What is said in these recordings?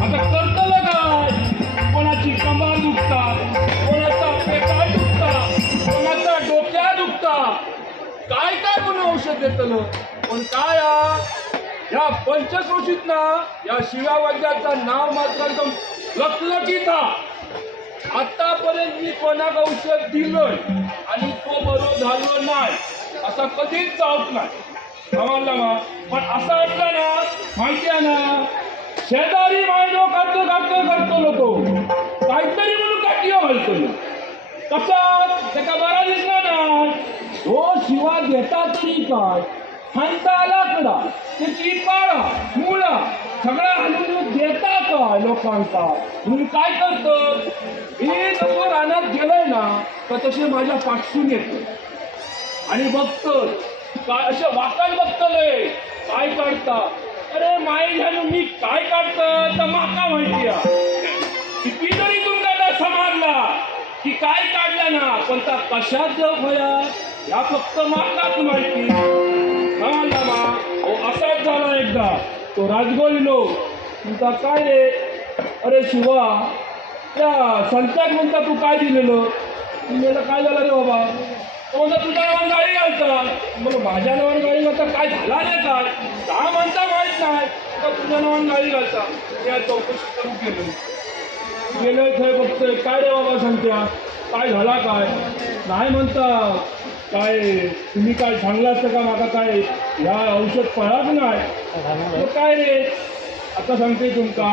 आता करतलं काय? कोणाची कमर दुखता कोणाचा पेटा दुखता कोणाचा डोक्या दुखता? काय काय कोण औषध देतलं? पण काय हा? या पंचक्रोशीत ना या शिव्या वैद्याचं नाव मात्र एकदम लखलखीत हा आतापर्यंत मी कोणाक औषध दिलोय आणि तो बरो झालो नाही असा कधीच जाऊक नाही. समजला ना पण असं वाटलं ना माहिती आहे ना शेजारी मायनो करतो करतो करतो तो काहीतरी म्हणून काटियो घालतो कसा त्याचा बरा दिसला ना. तो शिवा घेता तरी काय हांता लाकडा त्याची पाळा मुळा सगळा हाणून देता काय लोकांका म्हणून काय करतो? हे जसं रानात गेलोय ना तर तसे माझ्या पाठसून येतो आणि बघतो काय असे वाकाय बघतलंय काय काढता? अरे माय झालं मी काय काढतं? तर माका माहिती किती जरी तुमका की काय काढलं ना पण त्या कशात जग होया या फक्त माकाच माहिती. समजला मा हो असाच झाला एकदा. तो राजगोविलो तुमचा काय रे? अरे शिवा त्या संत्याक म्हणता तू काय दिलेलं? मी काय झालं रे बाबा? तो म्हणता तुझ्या नावाने गाडी घालतात. मग माझ्या नावाने गाडी घालता काय झाला नाही काय? का म्हणता का तुमच्या नावाने गाडी घालता. मी आज चौकशी करू गेलो. गेलोय थंय बघतोय. काय रे बाबा सांगत्या? काय झाला काय? नाही म्हणता. काय तुम्ही काय सांगला असतं का माका काय? ह्या औषध पळात नाही? काय रे? आता सांगते तुमका.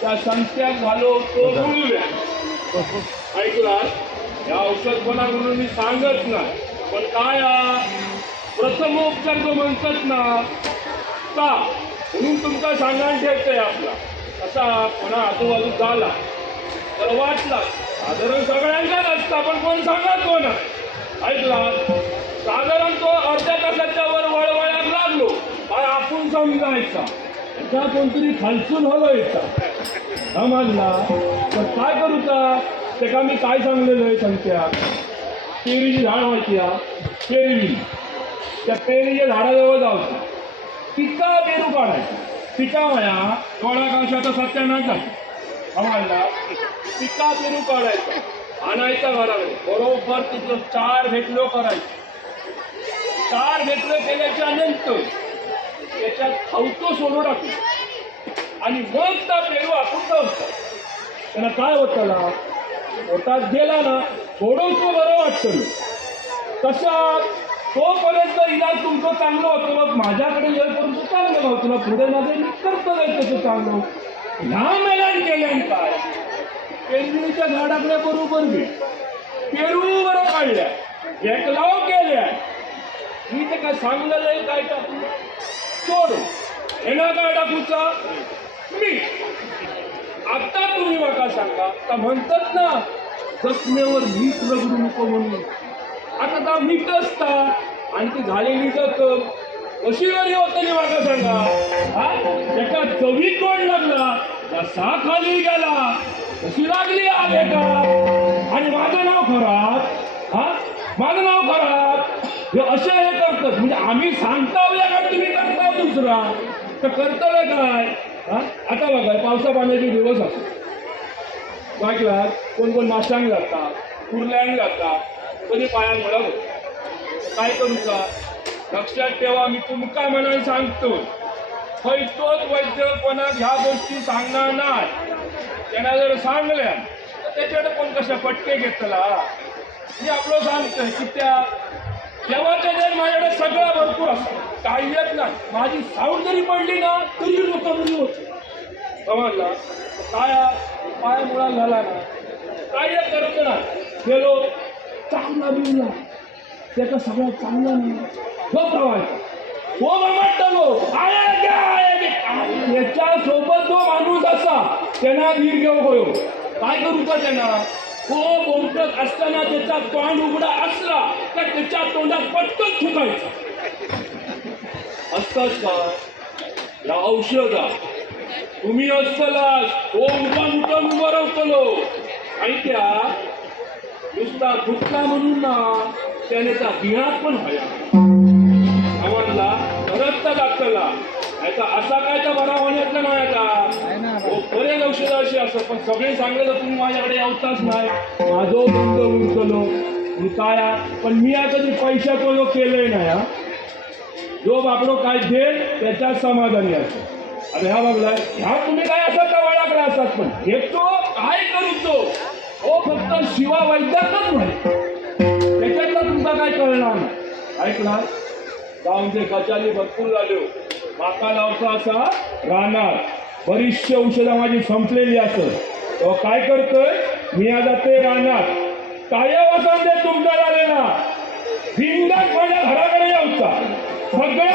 त्या संत्याक घालो तो गुळव्या ऐकला या औषध कोणा म्हणून मी सांगत नाही. पण काय प्रथमोपचार जो म्हणतात ना का? म्हणून तुमका सांगायला ठेवतोय आपला. असा कोणा आजूबाजू झाला तर वाचला साधारण सगळ्यांचाच असता पण कोण सांगत कोण ऐकला? साधारण तो अर्ध्या तासाच्या वर वळवळ्यात लागलो. काय आपण समजायचा? त्या कोणतरी खालसून हवं समजला तर काय करूचा तेका मी काय सांगलेलं आहे संत्या केरीची झाड माहिती आहे? केरवी त्या पेरीच्या झाडाजवळ जायचं पिका पेरू काढायचा. पिका वया डोळा काशाचा सत्यानाश झाला. समजला पिका पेरू काढायचा. आणायचा घराकडे. बरोबर तिथं चार भेटलो करायचं. चार भेटलो केल्याच्यानंतर त्याच्यात खावतो सोडू टाकू आणि मग त्या पेरू आपण जाऊचा त्यांना काय होतं पोटात गेला ना थोडंसं बरं वाटतं. तशात तोपर्यंत इलाज तुमचं चांगलं होतं. मग माझ्याकडे येईपर्यंत चांगलं नव्हतं तुला पुढे माझं मी करतो जाईल तसं चांगलं ह्या मेलान केल्यान काय? पेरवीच्या झाडाकडे बरोबर घे पेरू बरं काढल्या एकलाव केल्या. मी ते काय सांगलेलं आहे काय टाकू सोड. येणार काय टाकूचा मी. आता तुम्ही मला सांगा. का म्हणतात ना जखमेवर मीठ रगडू नको म्हणून. आता ता मीठ असता आणि ती झालेली जखम. कशी बरी होतली मला सांगा. हा? त्याच्या चवी कोण लागला सा खाली गेला. कशी लागली आले का आणि माझं नाव खराब हा? माझं नाव खराब हे असे हे करतात. म्हणजे आम्ही सांगता का तुम्ही करता दुसरा? तर करतलं काय? हा? आता बघा पावसा पाण्याचे दिवस असतात. वाटलात कोण कोण माशांग जातात कुर्ल्यांग जातात कधी पाया मला काय करू का? लक्षात ठेवा मी तुमका म्हणून सांगतो. खंयचोच वैद्य कोणाक ह्या गोष्टी सांगणार नाही. त्यांना जर सांगल्या तर त्याच्याकडे कोण कशा पटके घेतला? मी आपलं सांगतोय की त्या देवाच्या जर माझ्याकडे सगळं भरपूर असतो काही येत नाही. माझी साऊंड जरी पडली ना तरी लोक मुली होते. समजला? काय पाया मुळा झाला ना. काय करतो करत ना. गेलो चांगला बिवला त्याचा सगळ्यात चांगला नाही हो प्रवास. हो म्हटलो याच्यासोबत जो माणूस असा त्यांना वीर घेऊ होयो. काय करू का त्यांना? हो बोमटत असताना त्याचा तोंड उघडा असला तर त्याच्या तोंडात पटकन थुकायचं असताच का? या औषधा. तुम्ही असतलास. तो उठून उठून उभं राहतलो आणि त्या नुसता दुखला म्हणून ना त्याने त्या गिळात पण व्हाया आम्हाला परत तर लागतला आता असा काय तर बरा होण्यातला नाही आता. हो, बरेच परत औषध अशी असं पण सगळे सांगलं तुम्ही माझ्याकडे यावताच नाही. माझो बंद उरकलो मृताया पण मी आता ते पैशाचं जो केलंय ना या जो बापडो काय दे त्याच्यात समाधानी असतो अरे ह्या बघलाय ह्या तुम्ही काय असतात का वळाकडे असतात पण? हे हो शिवा वैद्यातच नाही त्याच्यातला तुमचा काय कळणार नाही. ऐकणार जाऊन ते गजाली भरपूर झाले हो. माका लावचा असा राहणार बरीचशी औषधं माझी संपलेली असत तो काय करतोय? मी आता ते राहणार काय वसंत आहे तुमचा झालेला बिंदात माझ्या घराकडे यावचा सगळ्यावर